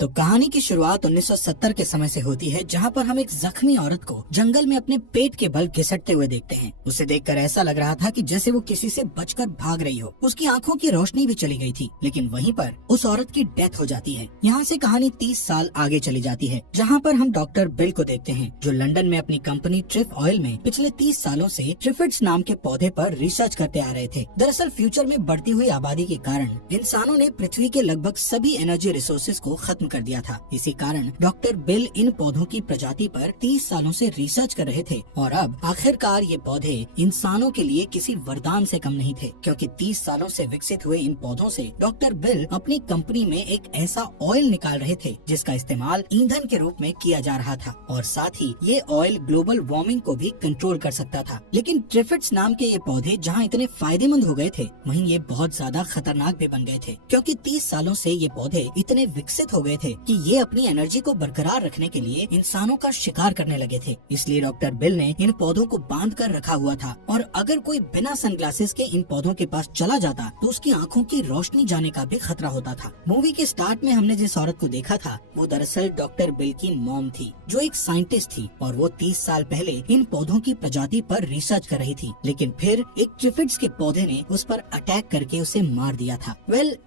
तो कहानी की शुरुआत 1970 के समय से होती है, जहाँ पर हम एक जख्मी औरत को जंगल में अपने पेट के बल घिसटते हुए देखते हैं। उसे देखकर ऐसा लग रहा था कि जैसे वो किसी से बचकर भाग रही हो। उसकी आंखों की रोशनी भी चली गई थी, लेकिन वहीं पर उस औरत की डेथ हो जाती है। यहाँ से कहानी 30 साल आगे चली जाती है, जहाँ पर हम डॉक्टर बिल को देखते हैं, जो लंदन में अपनी कंपनी ट्रिफ ऑयल में पिछले 30 सालों से ट्रिफिड्स नाम के पौधे पर रिसर्च करते आ रहे थे। दरअसल फ्यूचर में बढ़ती हुई आबादी के कारण इंसानों ने पृथ्वी के लगभग सभी एनर्जी रिसोर्सेज को खत्म कर दिया था। इसी कारण डॉक्टर बिल इन पौधों की प्रजाति पर 30 सालों से रिसर्च कर रहे थे और अब आखिरकार ये पौधे इंसानों के लिए किसी वरदान से कम नहीं थे, क्योंकि 30 सालों से विकसित हुए इन पौधों से डॉक्टर बिल अपनी कंपनी में एक ऐसा ऑयल निकाल रहे थे जिसका इस्तेमाल ईंधन के रूप में किया जा रहा था और साथ ही ये ऑयल ग्लोबल वार्मिंग को भी कंट्रोल कर सकता था। लेकिन ट्रिफिड्स नाम के ये पौधे जहाँ इतने फायदेमंद हो गए थे, वहीं ये बहुत ज्यादा खतरनाक भी बन गए थे, क्योंकि 30 सालों से ये पौधे इतने विकसित हो गए थे कि ये अपनी एनर्जी को बरकरार रखने के लिए इंसानों का शिकार करने लगे थे। इसलिए डॉक्टर बिल ने इन पौधों को बांध कर रखा हुआ था और अगर कोई बिना सनग्लासेस के इन पौधों के पास चला जाता तो उसकी आंखों की रोशनी जाने का भी खतरा होता था। मूवी के स्टार्ट में हमने जिस औरत को देखा था वो दरअसल डॉक्टर बिल की मॉम थी, जो एक साइंटिस्ट थी और वो 30 साल पहले इन पौधों की प्रजाति पर रिसर्च कर रही थी। लेकिन फिर एक ट्रिफिड्स के पौधे ने उस पर अटैक करके उसे मार दिया था।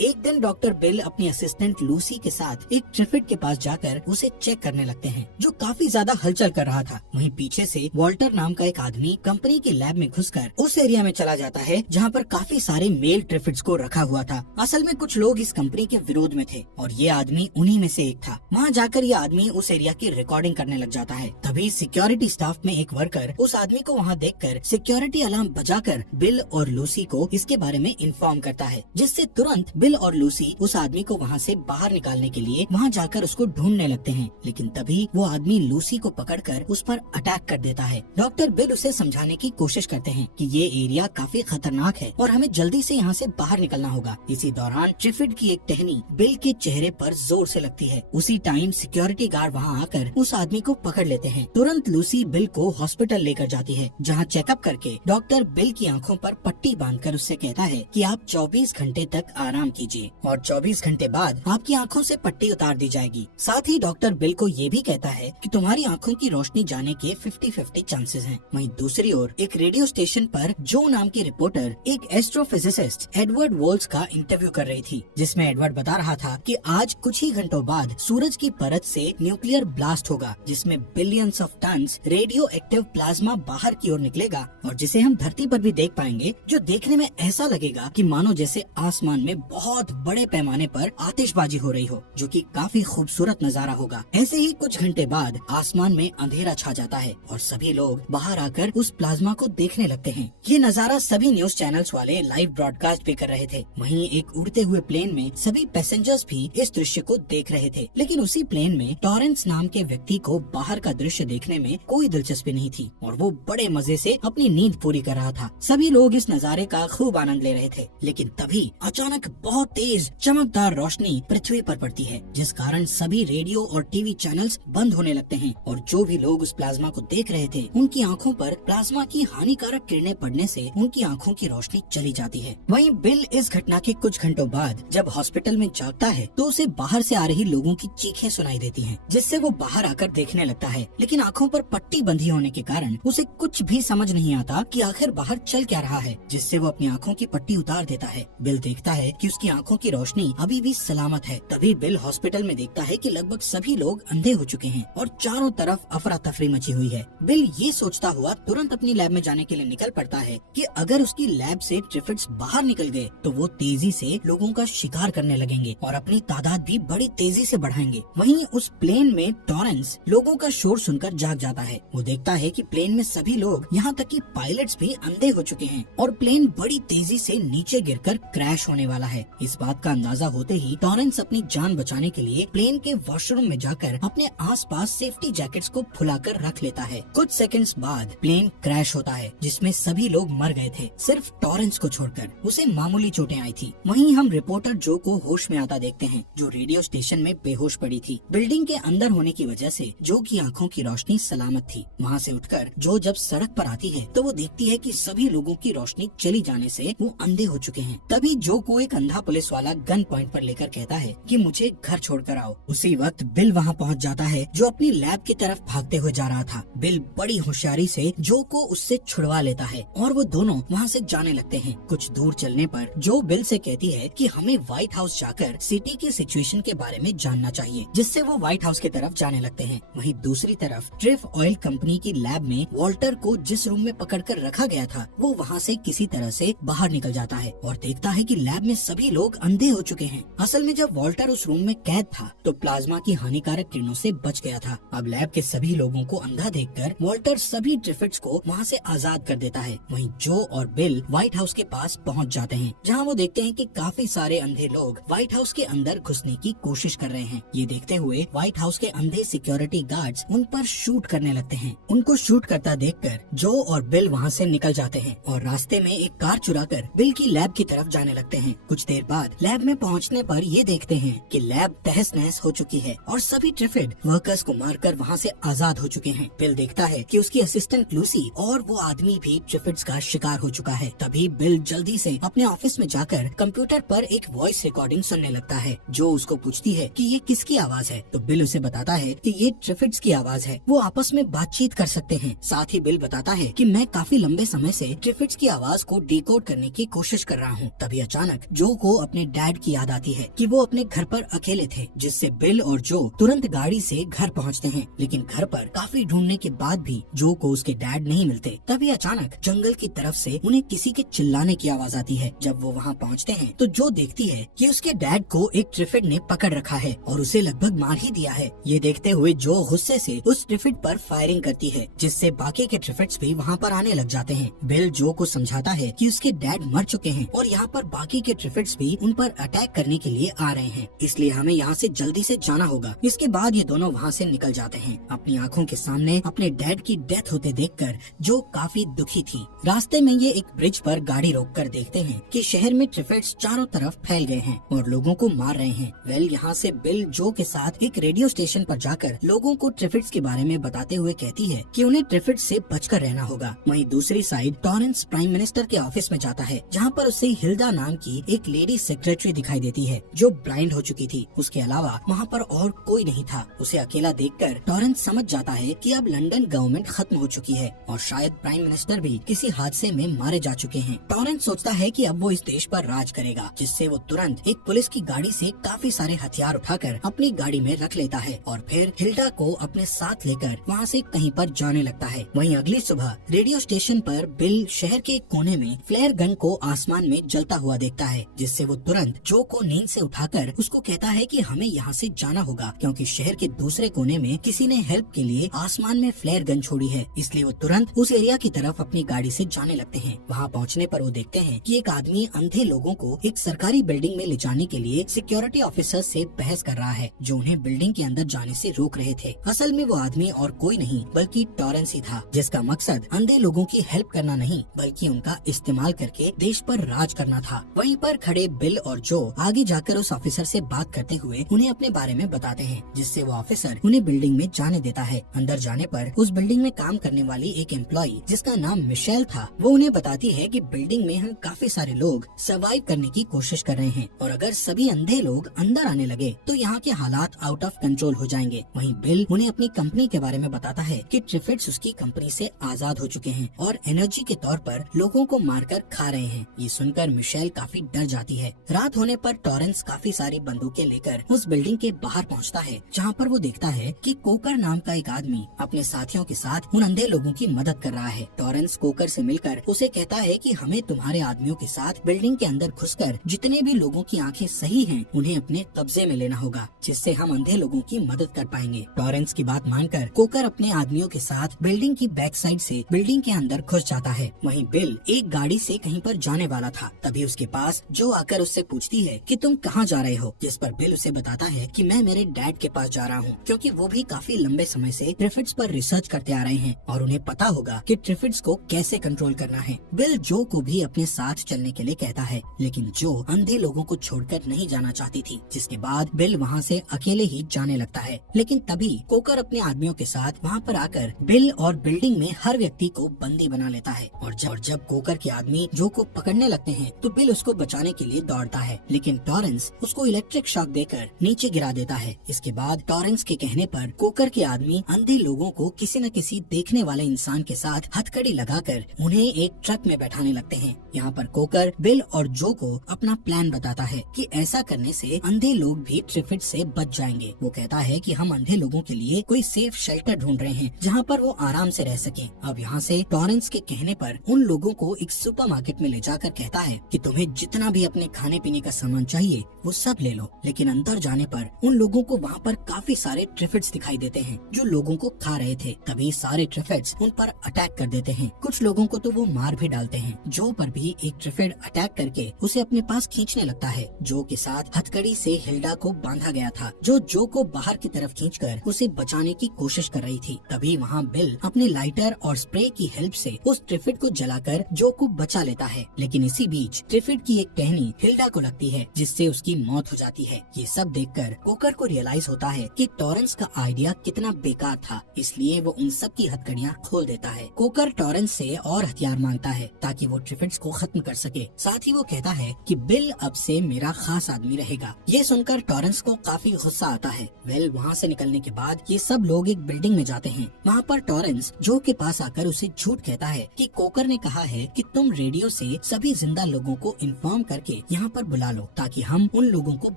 एक दिन डॉक्टर बिल अपनी असिस्टेंट लूसी के साथ एक ट्रिफिड के पास जाकर उसे चेक करने लगते हैं, जो काफी ज्यादा हलचल कर रहा था। वहीं पीछे से वॉल्टर नाम का एक आदमी कंपनी के लैब में घुसकर उस एरिया में चला जाता है जहां पर काफी सारे मेल ट्रिफिड्स को रखा हुआ था। असल में कुछ लोग इस कंपनी के विरोध में थे और ये आदमी उन्हीं में से एक था। वहाँ जाकर ये आदमी उस एरिया की रिकॉर्डिंग करने लग जाता है। तभी सिक्योरिटी स्टाफ में एक वर्कर उस आदमी को वहाँ देखकर सिक्योरिटी अलार्म बजाकर बिल और लूसी को इसके बारे में इन्फॉर्म करता है, जिससे तुरंत बिल और लूसी उस आदमी को वहाँ से बाहर निकालने के लिए वहाँ जाकर उसको ढूंढने लगते हैं। लेकिन तभी वो आदमी लूसी को पकड़कर उस पर अटैक कर देता है। डॉक्टर बिल उसे समझाने की कोशिश करते हैं कि ये एरिया काफी खतरनाक है और हमें जल्दी से यहाँ से बाहर निकलना होगा। इसी दौरान ट्रिफिड की एक टहनी बिल के चेहरे पर जोर से लगती है। उसी टाइम सिक्योरिटी गार्ड वहाँ आकर उस आदमी को पकड़ लेते हैं। तुरंत लूसी बिल को हॉस्पिटल लेकर जाती है, जहाँ चेकअप करके डॉक्टर बिल की आंखों पर पट्टी बांधकर उससे कहता है कि आप 24 घंटे तक आराम कीजिए और 24 घंटे बाद आपकी आंखों से पट्टी उतार दी जाएगी। साथ ही डॉक्टर बिल को ये भी कहता है कि तुम्हारी आंखों की रोशनी जाने के 50-50 चांसेस हैं। वहीं दूसरी ओर एक रेडियो स्टेशन पर जो नाम की रिपोर्टर एक एस्ट्रोफिजिसिस्ट एडवर्ड वोल्स का इंटरव्यू कर रही थी, जिसमें एडवर्ड बता रहा था कि आज कुछ ही घंटों बाद सूरज की परत से न्यूक्लियर ब्लास्ट होगा, जिसमें billions of tons radioactive plasma बाहर की ओर निकलेगा और जिसे हम धरती पर भी देख पाएंगे, जो देखने में ऐसा लगेगा कि मानो जैसे आसमान में बहुत बड़े पैमाने पर आतिशबाजी हो रही हो, जो कि काफी खूबसूरत नजारा होगा। ऐसे ही कुछ घंटे बाद आसमान में अंधेरा छा जाता है और सभी लोग बाहर आकर उस प्लाज्मा को देखने लगते हैं। ये नजारा सभी न्यूज चैनल्स वाले लाइव ब्रॉडकास्ट भी कर रहे थे। वहीं एक उड़ते हुए प्लेन में सभी पैसेंजर्स भी इस दृश्य को देख रहे थे, लेकिन उसी प्लेन में टॉरेंस नाम के व्यक्ति को बाहर का दृश्य देखने में कोई दिलचस्पी नहीं थी और वो बड़े मजे से अपनी नींद पूरी कर रहा था। सभी लोग इस नजारे का खूब आनंद ले रहे थे, लेकिन तभी अचानक बहुत तेज चमकदार रोशनी पृथ्वी पर पड़ती है, जिस कारण सभी रेडियो और टीवी चैनल्स बंद होने लगते हैं और जो भी लोग उस प्लाज्मा को देख रहे थे उनकी आंखों पर प्लाज्मा की हानिकारक किरणें पड़ने से उनकी आंखों की रोशनी चली जाती है। वहीं बिल इस घटना के कुछ घंटों बाद जब हॉस्पिटल में जागता है तो उसे बाहर से आ रही लोगों की चीखें सुनाई देती हैं, जिससे वो बाहर आकर देखने लगता है, लेकिन आंखों पर पट्टी बंधी होने के कारण उसे कुछ भी समझ नहीं आता कि आखिर बाहर चल क्या रहा है, जिससे वो अपनी आंखों की पट्टी उतार देता है। बिल देखता है कि उसकी आंखों की रोशनी अभी भी सलामत है। तभी बिल हॉस्पिटल में देखता है कि लगभग सभी लोग अंधे हो चुके हैं और चारों तरफ अफरा तफरी मची हुई है। बिल ये सोचता हुआ तुरंत अपनी लैब में जाने के लिए निकल पड़ता है कि अगर उसकी लैब से ट्रिफिड्स बाहर निकल गए तो वो तेजी से लोगों का शिकार करने लगेंगे और अपनी तादाद भी बड़ी तेजी से बढ़ाएंगे। वहीं उस प्लेन में टॉरेंस लोगों का शोर सुनकर जाग जाता है। वो देखता है कि प्लेन में सभी लोग, यहाँ तक कि पायलट्स भी अंधे हो चुके हैं और प्लेन बड़ी तेजी से नीचे गिरकर क्रैश होने वाला है। इस बात का अंदाजा होते ही टॉरेंस अपनी जान बचाने के लिए प्लेन के वॉशरूम में जाकर अपने आसपास सेफ्टी जैकेट्स को फुलाकर रख लेता है। कुछ सेकंड्स बाद प्लेन क्रैश होता है, जिसमें सभी लोग मर गए थे, सिर्फ टॉरेंस को छोड़कर। उसे मामूली चोटें आई थी। वहीं हम रिपोर्टर जो को होश में आता देखते हैं, जो रेडियो स्टेशन में बेहोश पड़ी थी। बिल्डिंग के अंदर होने की वजह से जो की आंखों की रोशनी सलामत थी। वहाँ से उठकर जो जब सड़क पर आती है तो वो देखती है कि सभी लोगों की रोशनी चली जाने से वो अंधे हो चुके हैं। तभी जो को एक अंधा पुलिस वाला गन पॉइंट पर लेकर कहता है कि मुझे घर घर छोड़कर आओ। उसी वक्त बिल वहाँ पहुँच जाता है जो अपनी लैब की तरफ भागते हुए जा रहा था। बिल बड़ी होशियारी से जो को उससे छुड़वा लेता है और वो दोनों वहाँ से जाने लगते हैं। कुछ दूर चलने पर जो बिल से कहती है कि हमें व्हाइट हाउस जाकर सिटी की सिचुएशन के बारे में जानना चाहिए, जिससे वो व्हाइट हाउस की तरफ जाने लगते हैं। वहीं दूसरी तरफ ट्रिफ ऑयल कंपनी की लैब में वॉल्टर को जिस रूम में पकड़कर रखा गया था वो वहाँ से किसी तरह से बाहर निकल जाता है और देखता है कि लैब में सभी लोग अंधे हो चुके हैं। असल में जब वॉल्टर उस रूम में कैद था तो प्लाज्मा की हानिकारक किरणों से बच गया था। अब लैब के सभी लोगों को अंधा देखकर वॉल्टर सभी ट्रिफिड्स को वहाँ से आजाद कर देता है। वहीं जो और बिल व्हाइट हाउस के पास पहुँच जाते हैं, जहाँ वो देखते हैं कि काफी सारे अंधे लोग व्हाइट हाउस के अंदर घुसने की कोशिश कर रहे हैं। ये देखते हुए व्हाइट हाउस के अंधे सिक्योरिटी गार्ड्स उन पर शूट करने लगते हैं। उनको शूट करता देखकर जो और बिल वहाँ से निकल जाते हैं और रास्ते में एक कार चुराकर बिल की लैब की तरफ जाने लगते हैं। कुछ देर बाद लैब में पहुँचने पर ये देखते हैं कि लैब तहस नहस हो चुकी है और सभी ट्रिफिड वर्कर्स को मारकर वहाँ से आजाद हो चुके हैं। बिल देखता है कि उसकी असिस्टेंट लूसी और वो आदमी भी ट्रिफिड्स का शिकार हो चुका है। तभी बिल जल्दी से अपने ऑफिस में जाकर कंप्यूटर पर एक वॉइस रिकॉर्डिंग सुनने लगता है। जो उसको पूछती है कि ये किसकी आवाज है, तो बिल उसे बताता है कि ये ट्रिफिड्स की आवाज है। वो आपस में बातचीत कर सकते हैं। साथ ही बिल बताता है कि मैं काफी लंबे समय से ट्रिफिड्स की आवाज को डिकोड करने की कोशिश कर रहा हूँ। तभी अचानक जो को अपने डैड की याद आती है कि वो अपने घर पर अकेले थे, जिससे बिल और जो तुरंत गाड़ी से घर पहुँचते हैं। लेकिन घर पर काफी ढूंढने के बाद भी जो को उसके डैड नहीं मिलते। तभी अचानक जंगल की तरफ से उन्हें किसी के चिल्लाने की आवाज आती है। जब वो वहाँ पहुँचते हैं तो जो देखती है कि उसके डैड को एक ट्रिफिड ने पकड़ रखा है और उसे लगभग मार ही दिया है। ये देखते हुए जो गुस्से से उस ट्रिफिड पर फायरिंग करती है, जिससे बाकी के ट्रिफिड्स भी वहाँ पर आने लग जाते हैं। बिल जो को समझाता है कि उसके डैड मर चुके हैं और यहाँ पर बाकी के ट्रिफिड्स भी उन पर अटैक करने के लिए आ रहे हैं, इसलिए हमें यहाँ से जल्दी से जाना होगा। इसके बाद ये दोनों वहाँ से निकल जाते हैं। अपनी आँखों के सामने अपने डैड की डेथ होते देखकर जो काफी दुखी थी। रास्ते में ये एक ब्रिज पर गाड़ी रोककर देखते हैं कि शहर में ट्रिफिड्स चारों तरफ फैल गए हैं और लोगों को मार रहे हैं। वेल यहाँ से बिल जो के साथ एक रेडियो स्टेशन पर जाकर लोगों को ट्रिफिड्स के बारे में बताते हुए कहती है कि उन्हें ट्रिफिड्स से बचकर रहना होगा। वहीं दूसरी साइड टॉरेंस प्राइम मिनिस्टर के ऑफिस में जाता है, जहाँ पर उसे हिल्डा नाम की एक लेडी सेक्रेटरी दिखाई देती है जो ब्लाइंड हो चुकी थी। उसके अलावा वहाँ पर और कोई नहीं था। उसे अकेला देखकर टॉरेंस समझ जाता है कि अब लंदन गवर्नमेंट खत्म हो चुकी है और शायद प्राइम मिनिस्टर भी किसी हादसे में मारे जा चुके हैं। टॉरेंस सोचता है कि अब वो इस देश पर राज करेगा, जिससे वो तुरंत एक पुलिस की गाड़ी से काफी सारे हथियार उठाकर अपनी गाड़ी में रख लेता है और फिर हिल्डा को अपने साथ लेकर वहाँ से कहीं पर जाने लगता है। वहीं अगली सुबह रेडियो स्टेशन पर बिल शहर के एक कोने में फ्लेयर गन को आसमान में जलता हुआ देखता है, जिससे वो तुरंत जो को नींद से उठाकर उसको कहता है कि हमें यहाँ से जाना होगा, क्योंकि शहर के दूसरे कोने में किसी ने हेल्प के लिए आसमान में फ्लेयर गन छोड़ी है। इसलिए वो तुरंत उस एरिया की तरफ अपनी गाड़ी से जाने लगते हैं। वहाँ पहुँचने पर वो देखते हैं कि एक आदमी अंधे लोगों को एक सरकारी बिल्डिंग में ले जाने के लिए सिक्योरिटी ऑफिसर से बहस कर रहा है, जो उन्हें बिल्डिंग के अंदर जाने से रोक रहे थे। असल में वो आदमी और कोई नहीं बल्कि टॉरेंस ही था, जिसका मकसद अंधे लोगों की हेल्प करना नहीं बल्कि उनका इस्तेमाल करके देश पर राज करना था। वहीं पर खड़े बिल और जो आगे जाकर उस ऑफिसर से बात करते हुए उन्हें अपने बारे में बताते हैं, जिससे वो ऑफिसर उन्हें बिल्डिंग में जाने देता है। अंदर जाने पर उस बिल्डिंग में काम करने वाली एक एम्प्लॉई जिसका नाम मिशेल था, वो उन्हें बताती है कि बिल्डिंग में हम काफी सारे लोग सर्वाइव करने की कोशिश कर रहे हैं और अगर सभी अंधे लोग अंदर आने लगे तो यहाँ के हालात आउट ऑफ कंट्रोल हो जाएंगे। वहीं बिल उन्हें अपनी कंपनी के बारे में बताता है कि ट्रिफिड्स उसकी कंपनी से आजाद हो चुके हैं और एनर्जी के तौर पर लोगों को मारकर खा रहे हैं। ये सुनकर मिशेल काफी डर जाती है। रात होने पर टॉरेंस काफी सारी बंदूकें लेकर उस बिल्डिंग के बाहर पहुँचता है, जहाँ पर वो देखता है कि कोकर नाम का एक आदमी अपने साथियों के साथ उन अंधे लोगों की मदद कर रहा है। टॉरेंस कोकर से मिलकर उसे कहता है कि हमें तुम्हारे आदमियों के साथ बिल्डिंग के अंदर घुसकर जितने भी लोगों की आंखें सही हैं उन्हें अपने कब्जे में लेना होगा, जिससे हम अंधे लोगों की मदद कर पाएंगे। टॉरेंस की बात मानकर कोकर अपने आदमियों के साथ बिल्डिंग की बैक साइड से बिल्डिंग के अंदर घुस जाता है। वहीं बिल एक गाड़ी से कहीं पर जाने वाला था, तभी उसके पास जो आकर उससे पूछती है कि तुम कहाँ जा रहे हो, जिस पर बिल उसे बताता है कि मैं मेरे डैड के पास जा रहा हूँ, क्योंकि वो भी काफी लंबे समय से ट्रिफिड्स पर रिसर्च करते आ रहे हैं और उन्हें पता होगा कि ट्रिफिड्स को कैसे कंट्रोल करना है। बिल जो को भी अपने साथ चलने के लिए कहता है, लेकिन जो अंधे लोगों को छोड़कर नहीं जाना चाहती थी, जिसके बाद बिल वहाँ से अकेले ही जाने लगता है। लेकिन तभी कोकर अपने आदमियों के साथ वहाँ पर आकर बिल और बिल्डिंग में हर व्यक्ति को बंदी बना लेता है और जब कोकर के आदमी जो को पकड़ने लगते हैं तो बिल उसको बचाने के लिए दौड़ता है, लेकिन टॉरेंस उसको इलेक्ट्रिक शॉक लेकर नीचे गिरा देता है। इसके बाद टॉरेंस के कहने पर कोकर के आदमी अंधे लोगों को किसी न किसी देखने वाले इंसान के साथ हथकड़ी लगाकर उन्हें एक ट्रक में बैठाने लगते हैं। यहाँ पर कोकर बिल और जो को अपना प्लान बताता है कि ऐसा करने से अंधे लोग भी ट्रिफिड से बच जाएंगे। वो कहता है कि हम अंधे लोगों के लिए कोई सेफ शेल्टर ढूंढ रहे हैं जहाँ पर वो आराम से रह सकें। अब यहाँ से टॉरेंस के कहने पर उन लोगों को एक सुपरमार्केट में ले जाकर कहता है कि तुम्हें जितना भी अपने खाने पीने का सामान चाहिए वो सब ले लो। लेकिन अंदर जाने पर उन लोगों को वहाँ पर काफी सारे ट्रिफिड्स दिखाई देते हैं जो लोगों को खा रहे थे। तभी सारे ट्रिफिड्स उन पर अटैक कर देते हैं। कुछ लोगों को तो वो मार भी डालते हैं। जो पर भी एक ट्रिफिड अटैक करके उसे अपने पास खींचने लगता है। जो के साथ हथकड़ी से हिल्डा को बांधा गया था, जो को बाहर की तरफ खींचकर उसे बचाने की कोशिश कर रही थी। तभी वहाँ बिल अपने लाइटर और स्प्रे की हेल्प से उस ट्रिफिड को जलाकर जो को बचा लेता है। लेकिन इसी बीच ट्रिफिड की एक टहनी हिल्डा को लगती है जिससे उसकी मौत हो जाती है। ये सब देखकर कोकर को रियलाइज होता है कि टॉरेंस का आइडिया कितना बेकार था, इसलिए वो उन सब की हथकड़ियाँ खोल देता है। कोकर टॉरेंस से और हथियार मांगता है ताकि वो ट्रिफिड्स को खत्म कर सके। साथ ही वो कहता है कि बिल अब से मेरा खास आदमी रहेगा। ये सुनकर टॉरेंस को काफी गुस्सा आता है। वेल वहाँ से निकलने के बाद ये सब लोग एक बिल्डिंग में जाते हैं। वहाँ पर टॉरेंस जो के पास आकर उसे झूठ कहता है कि कोकर ने कहा है कि तुम रेडियो से सभी जिंदा लोगों को इन्फॉर्म करके यहाँ पर बुला लो ताकि हम उन लोगों को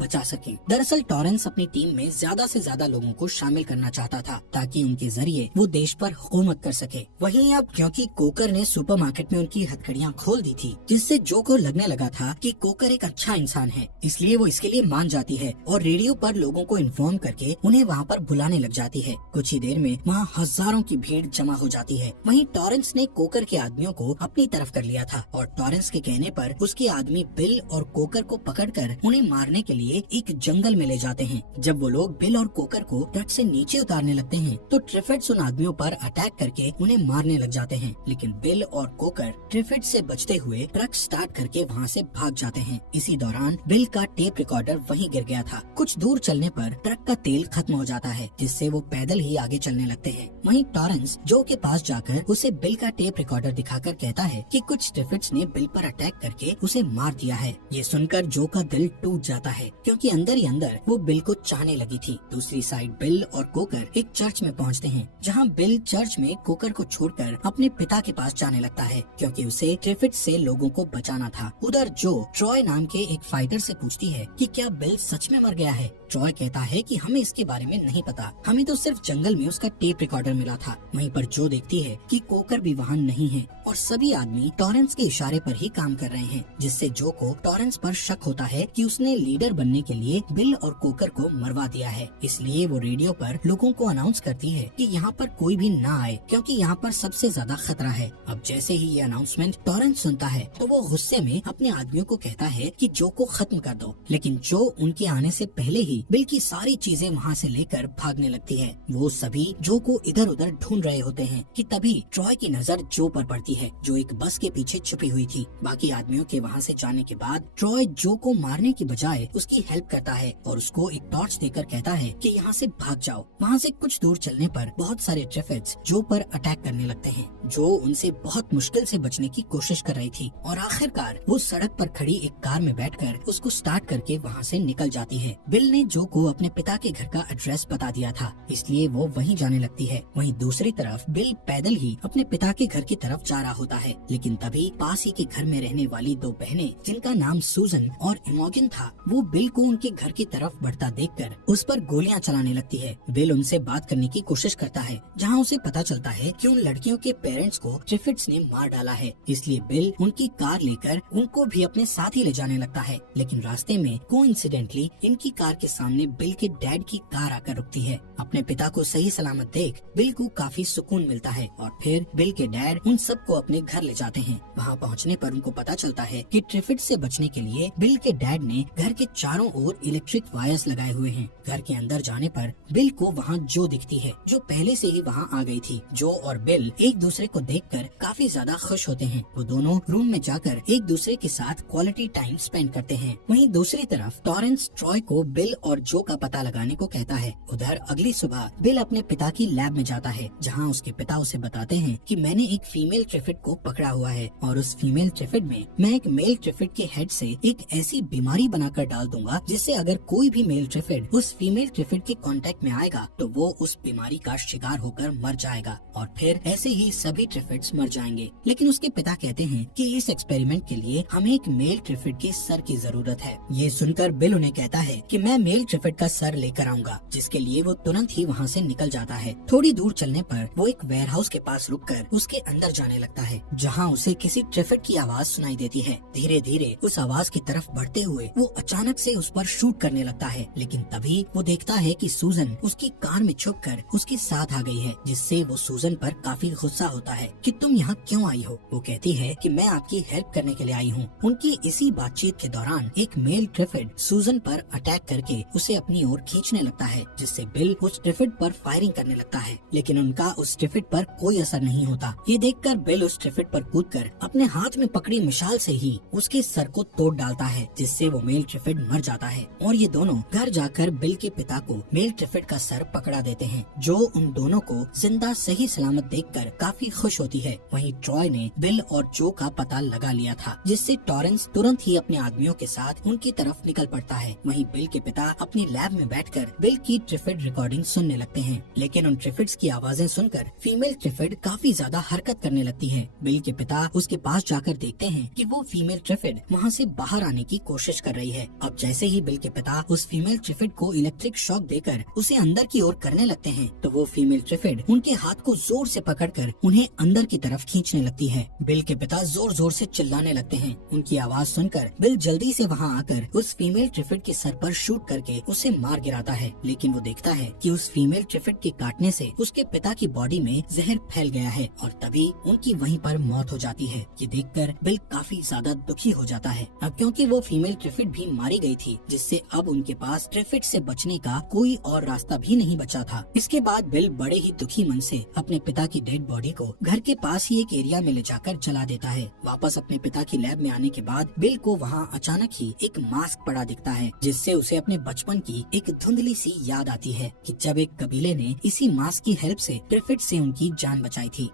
बचा सकें। दरअसल टॉरेंस अपनी टीम में ज्यादा से ज्यादा लोगों को शामिल करना चाहता था ताकि उनके जरिए वो देश पर हुकूमत कर सके। वहीं अब क्योंकि कोकर ने सुपरमार्केट में उनकी हथकड़ियाँ खोल दी थी, जिससे जो को लगने लगा था कि कोकर एक अच्छा इंसान है, इसलिए वो इसके लिए मान जाती है और रेडियो पर लोगों को इन्फॉर्म करके उन्हें वहाँ पर बुलाने लग जाती है। कुछ ही देर में वहाँ हजारों की भीड़ जमा हो जाती है। वहीं टॉरेंस ने कोकर के आदमियों को अपनी तरफ कर लिया था और टॉरेंस के कहने पर उसके आदमी बिल और कोकर को पकड़कर उन्हें मारने के लिए एक जंगल में ले जाते हैं। जब वो लोग बिल और कोकर को ट्रक से नीचे उतारने लगते हैं तो ट्रिफिड्स उन आदमियों पर अटैक करके उन्हें मारने लग जाते हैं। लेकिन बिल और कोकर ट्रिफिड से बचते हुए ट्रक स्टार्ट करके वहाँ से भाग जाते हैं। इसी दौरान बिल का टेप रिकॉर्डर वहीं गिर गया था। कुछ दूर चलने पर ट्रक का तेल खत्म हो जाता है, जिससे वो पैदल ही आगे चलने लगते हैं। वहीं टॉरेंस जो के पास जाकर उसे बिल का टेप रिकॉर्डर दिखाकर कहता है कि कुछ ट्रिफिड्स ने बिल पर अटैक करके उसे मार दिया है। ये सुनकर जो का दिल टूट जाता है क्योंकि अंदर ही अंदर वो बिल को चाहने लगी थी। दूसरी साइड बिल और कोकर एक चर्च में पहुंचते हैं, जहां बिल चर्च में कोकर को छोड़कर अपने पिता के पास जाने लगता है क्योंकि उसे ट्रिफिड से लोगों को बचाना था। उधर जो ट्रॉय नाम के एक फाइटर से पूछती है कि क्या बिल सच में मर गया है। ट्रॉय कहता है कि हमें इसके बारे में नहीं पता, हमें तो सिर्फ जंगल में उसका टेप रिकॉर्डर मिला था। वहीं पर जो देखती है कि कोकर भी वहाँ नहीं है और सभी आदमी टॉरेंस के इशारे पर ही काम कर रहे हैं, जिससे जो को टॉरेंस पर शक होता है कि उसने लीडर बनने के लिए बिल और कोकर को मरवा दिया है। इसलिए वो रेडियो पर लोगों को अनाउंस करती है कि यहाँ पर कोई भी ना आए क्योंकि यहाँ पर सबसे ज्यादा खतरा है। अब जैसे ही ये अनाउंसमेंट टॉरेंस सुनता है तो वो गुस्से में अपने आदमियों को कहता है कि जो को खत्म कर दो। लेकिन जो उनके आने से पहले ही बिल की सारी चीजें वहाँ से लेकर भागने लगती है। वो सभी जो को इधर उधर ढूंढ रहे होते हैं कि तभी ट्रॉय की नजर जो पर पड़ती है, जो एक बस के पीछे छुपी हुई थी। बाकी आदमियों के वहाँ से जाने के बाद ट्रॉय जो को मारने की बजाय उसकी हेल्प करता है और उसको एक टॉर्च देकर कहता है कि यहाँ से भाग जाओ। वहाँ से कुछ दूर चलने पर बहुत सारे ट्रिफिड्स जो पर अटैक करने लगते हैं। जो उनसे बहुत मुश्किल से बचने की कोशिश कर रही थी और आखिरकार वो सड़क पर खड़ी एक कार में बैठकर उसको स्टार्ट करके वहाँ से निकल जाती है। बिल ने जो को अपने पिता के घर का एड्रेस बता दिया था, इसलिए वो वहीं जाने लगती है। वहीं दूसरी तरफ बिल पैदल ही अपने पिता के घर की तरफ जा रहा होता है। लेकिन तभी पास ही के घर में रहने वाली दो बहनें, जिनका नाम सूजन और इमोजिन था, वो बिल को उनके घर की तरफ बढ़ता देखकर उस पर गोलियां चलाने लगती है। बिल उनसे बात करने की कोशिश करता है, जहां उसे पता चलता है कि उन लड़कियों के पेरेंट्स को ट्रिफिड्स ने मार डाला है। इसलिए बिल उनकी कार लेकर उनको भी अपने साथ ही ले जाने लगता है। लेकिन रास्ते में कोइंसिडेंटली इनकी कार के सामने बिल के डैड की कार आकर रुकती है। अपने पिता को सही सलामत देख बिल को काफी सुकून मिलता है और फिर बिल के डैड उन सबको अपने घर ले जाते हैं। वहाँ पहुँचने पर उनको पता चलता है कि ट्रिफिड से बचने के लिए बिल के डैड ने घर के चारों ओर इलेक्ट्रिक वायर्स लगाए हुए हैं। घर के अंदर जाने पर बिल को वहाँ जो दिखती है, जो पहले से ही वहाँ आ गई थी। जो और बिल एक दूसरे को देखकर काफी ज्यादा खुश होते हैं। वो दोनों रूम में जाकर एक दूसरे के साथ क्वालिटी टाइम स्पेंड करते हैं। वहीं दूसरी तरफ टॉरेंस ट्रॉय को बिल और जो का पता लगाने को कहता है। उधर अगली सुबह बिल अपने पिता की लैब में जाता है, जहाँ उसके पिता उसे बताते हैं कि मैंने एक फीमेल ट्रिफिड को पकड़ा हुआ है और उस फीमेल ट्रिफिड में मैं एक मेल ट्रिफिड के हेड से एक ऐसी बीमारी बनाकर डाल दूंगा जिससे जिससे अगर कोई भी मेल ट्रिफिड उस फीमेल ट्रिफिड के कांटेक्ट में आएगा तो वो उस बीमारी का शिकार होकर मर जाएगा और फिर ऐसे ही सभी ट्रिफिड्स मर जाएंगे। लेकिन उसके पिता कहते हैं कि इस एक्सपेरिमेंट के लिए हमें एक मेल ट्रिफिड के सर की जरूरत है। ये सुनकर बिल उन्हें कहता है कि मैं मेल ट्रिफिड का सर लेकर आऊंगा, जिसके लिए वो तुरंत ही वहाँ से निकल जाता है। थोड़ी दूर चलने पर वो एक वेयरहाउस के पास रुककर उसके अंदर जाने लगता है, जहाँ उसे किसी ट्रिफिड की आवाज सुनाई देती है। धीरे धीरे उस आवाज की तरफ बढ़ते हुए वो अचानक से उस पर शूट करने लगता है, लेकिन तभी वो देखता है कि सूजन उसकी कार में छुपकर उसके साथ आ गई है, जिससे वो सूजन पर काफी गुस्सा होता है कि तुम यहाँ क्यों आई हो। वो कहती है कि मैं आपकी हेल्प करने के लिए आई हूँ। उनकी इसी बातचीत के दौरान एक मेल ट्रिफिड सूजन पर अटैक करके उसे अपनी ओर खींचने लगता है, जिससे बिल उस ट्रिफिड पर फायरिंग करने लगता है, लेकिन उनका उस ट्रिफिड पर कोई असर नहीं होता। ये देखकर बिल उस ट्रिफिड पर कूदकर अपने हाथ में पकड़ी मिसाल से ही उसके सर को तोड़ डालता है, जिससे वो मेल ट्रिफिड मर जाता है। और ये दोनों घर जाकर बिल के पिता को मेल ट्रिफिड का सर पकड़ा देते हैं, जो उन दोनों को जिंदा सही सलामत देखकर काफी खुश होती है। वहीं ट्रॉय ने बिल और जो का पता लगा लिया था, जिससे टॉरेंस तुरंत ही अपने आदमियों के साथ उनकी तरफ निकल पड़ता है। वहीं बिल के पिता अपनी लैब में बैठकर बिल की ट्रिफिड रिकॉर्डिंग सुनने लगते हैं, लेकिन उन ट्रिफिड्स की आवाजें सुनकर फीमेल ट्रिफिड काफी ज्यादा हरकत करने लगती है। बिल के पिता उसके पास जाकर देखते हैं कि वो फीमेल ट्रिफिड वहाँ से बाहर आने की कोशिश कर रही है। अब जैसे ही बिल के पिता उस फीमेल ट्रिफिड को इलेक्ट्रिक शॉक देकर उसे अंदर की ओर करने लगते हैं, तो वो फीमेल ट्रिफिड उनके हाथ को जोर से पकड़कर उन्हें अंदर की तरफ खींचने लगती है। बिल के पिता जोर जोर से चिल्लाने लगते हैं। उनकी आवाज सुनकर बिल जल्दी से वहाँ आकर उस फीमेल ट्रिफिड के सर पर शूट करके उसे मार गिराता है, लेकिन वो देखता है कि उस फीमेल ट्रिफिड के काटने से उसके पिता की बॉडी में जहर फैल गया है और तभी उनकी वहीं पर मौत हो जाती है। ये देखकर बिल काफी ज्यादा दुखी हो जाता है, अब क्योंकि वो फीमेल ट्रिफिड भी मारी गई थी, जिससे अब उनके पास ट्रिफिड से बचने का कोई और रास्ता भी नहीं बचा था। इसके बाद बिल बड़े ही दुखी मन से अपने पिता की डेड बॉडी को घर के पास ही एक एरिया में ले जाकर जला देता है। वापस अपने पिता की लैब में आने के बाद बिल को वहाँ अचानक ही एक मास्क पड़ा दिखता है, जिससे उसे अपने बचपन की एक धुंधली सी याद आती है कि जब एक कबीले ने इसी मास्क की हेल्प से ट्रिफिड से उनकी जान बचाई थी।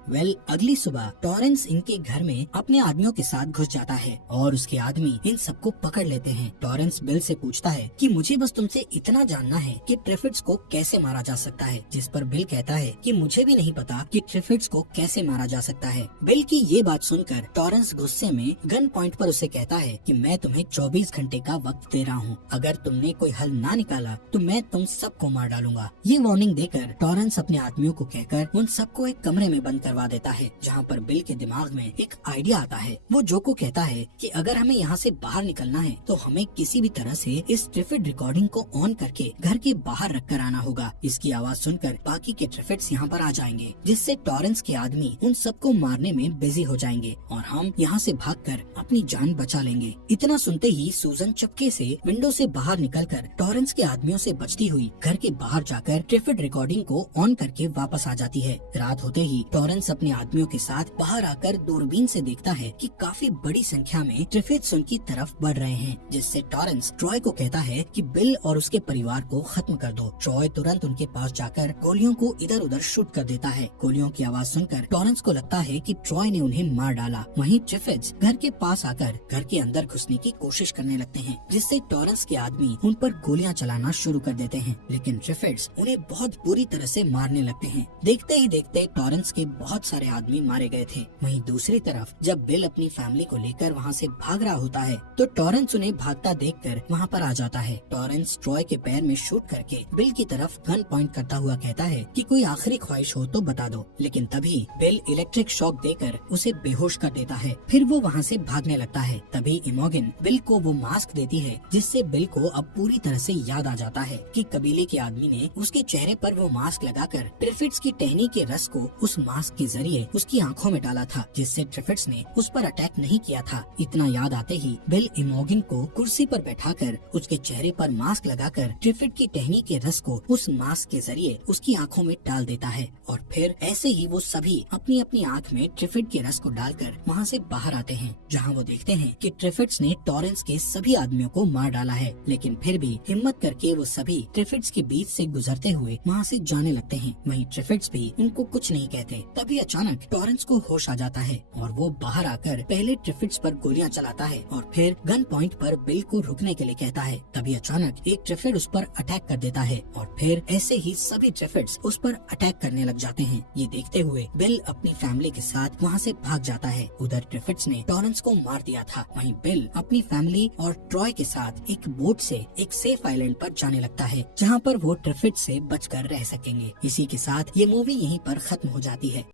अगली सुबह टॉरेंस इनके घर में अपने आदमियों के साथ घुस जाता है और उसके आदमी इन सबको पकड़ लेते हैं। टॉरेंस बिल से पूछता है कि मुझे बस तुमसे इतना जानना है कि ट्रिफिड्स को कैसे मारा जा सकता है, जिस पर बिल कहता है कि मुझे भी नहीं पता कि ट्रिफिड्स को कैसे मारा जा सकता है। बिल की ये बात सुनकर टॉरेंस गुस्से में गन पॉइंट पर उसे कहता है कि मैं तुम्हें 24 घंटे का वक्त दे रहा हूँ, अगर तुमने कोई हल ना निकाला तो मैं तुम सबको मार डालूंगा। ये वार्निंग देकर टॉरेंस अपने आदमियों को कहकर उन सबको एक कमरे में बंद करवा देता है, जहाँ पर बिल के दिमाग में एक आइडिया आता है। वो जो को कहता है कि अगर हमें यहाँ से बाहर निकलना है तो हमें किसी भी तरह से इस ट्रिफिड रिकॉर्डिंग को ऑन करके घर के बाहर रख कर आना होगा। इसकी आवाज सुनकर बाकी के ट्रिफिड्स यहाँ पर आ जाएंगे, जिससे टॉरेंस के आदमी उन सबको मारने में बिजी हो जाएंगे और हम यहाँ से भागकर अपनी जान बचा लेंगे। इतना सुनते ही सूजन चुपके से विंडो से बाहर निकलकर टॉरेंस के आदमियों से बचती हुई घर के बाहर जाकर ट्रिफिड रिकॉर्डिंग को ऑन करके वापस आ जाती है। रात होते ही टॉरेंस अपने आदमियों के साथ बाहर आकर दूरबीन से देखता है कि काफी बड़ी संख्या में ट्रिफिड्स उनकी तरफ बढ़ रहे हैं, जिससे टॉरेंस ट्रॉय को कहता है कि बिल और उसके परिवार को खत्म कर दो। ट्रॉय तुरंत उनके पास जाकर गोलियों को इधर उधर शूट कर देता है। गोलियों की आवाज सुनकर टॉरेंस को लगता है कि ट्रॉय ने उन्हें मार डाला। वहीं ट्रिफिड्स घर के पास आकर घर के अंदर घुसने की कोशिश करने लगते हैं, जिससे टॉरेंस के आदमी उन पर गोलियां चलाना शुरू कर देते हैं, लेकिन ट्रिफिड्स उन्हें बहुत बुरी तरह से मारने लगते हैं। देखते ही देखते टॉरेंस के बहुत सारे आदमी मारे गए थे। वहीं दूसरी तरफ जब बिल अपनी फैमिली को लेकर वहाँ से भाग रहा होता है तो टॉरेंस उन्हें भागता देखकर वहाँ पर आ जाता है। टॉरेंस ट्रॉय के पैर में शूट करके बिल की तरफ गन पॉइंट करता हुआ कहता है कि कोई आखिरी ख्वाहिश हो तो बता दो, लेकिन तभी बिल इलेक्ट्रिक शॉक देकर उसे बेहोश कर देता है। फिर वो वहाँ से भागने लगता है। तभी इमोगिन बिल को वो मास्क देती है, जिससे बिल को अब पूरी तरह से याद आ जाता है कि कबीले के आदमी ने उसके चेहरे पर वो मास्क लगाकर ट्रिफिड्स की टहनी के रस को उस मास्क के जरिए उसकी आंखों में डाला था, जिससे ट्रिफिड्स ने उस पर अटैक नहीं किया था। इतना याद आते ही बिल इमोगिन को कुर्सी पर बैठाकर उसके चेहरे पर मास्क लगाकर ट्रिफिड की टहनी के रस को उस मास्क के जरिए उसकी आंखों में डाल देता है और फिर ऐसे ही वो सभी अपनी अपनी आंख में ट्रिफिड के रस को डालकर वहाँ से बाहर आते हैं, जहाँ वो देखते हैं कि ट्रिफिड्स ने टॉरेंस के सभी आदमियों को मार डाला है, लेकिन फिर भी हिम्मत करके वो सभी ट्रिफिड्स के बीच से गुजरते हुए वहाँ से जाने लगते हैं। वहीं ट्रिफिड्स भी उनको कुछ नहीं कहते। तभी अचानक टॉरेंस को होश आ जाता है और वो बाहर आकर पहले ट्रिफिड्स पर गोलियां चलाता है और फिर गन पॉइंट पर बिल को रुकने के लिए कहता है। तभी अचानक एक ट्रिफिड उस पर अटैक कर देता है और फिर ऐसे ही सभी ट्रिफिड्स उस पर अटैक करने लग जाते हैं। ये देखते हुए बिल अपनी फैमिली के साथ वहाँ से भाग जाता है। उधर ट्रिफिड्स ने टॉरेंस को मार दिया था, वहीं बिल अपनी फैमिली और ट्रॉय के साथ एक बोट से एक सेफ आइलैंड पर जाने लगता है, जहाँ पर वो ट्रिफिड से बचकर रह सकेंगे। इसी के साथ ये मूवी यहीं पर खत्म हो जाती है।